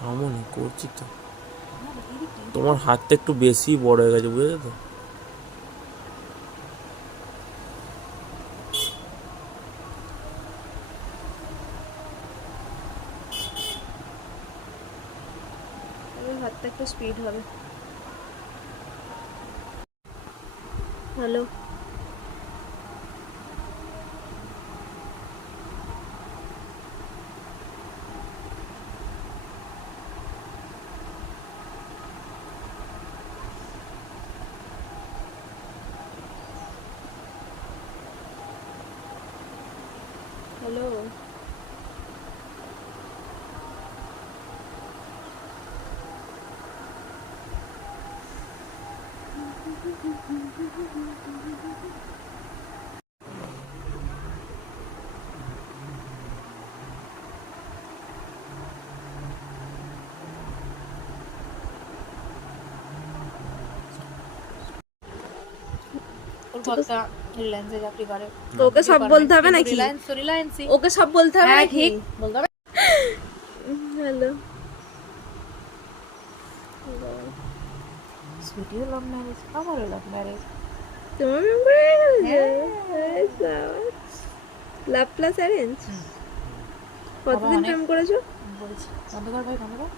থামনি করছি তো, তোমার হাতটা একটু বেশি বড় হয়ে গেছে, বুঝলে তো? হাতটা একটু স্পিড হবে। Hello, hello. ওকে সব বলতে হবে নাকি? ওকে সব বলতে হবে নাকি? হ্যালো, সুইটিও লাভ ম্যারেজ, আমারও লাভ ম্যারেজ। তোমার প্রেম করে গেছে? লাভ প্লাস অ্যারেঞ্জ? কতদিন প্রেম করেছো? বলছি বন্ধ কর ভাই, বন্ধ কর।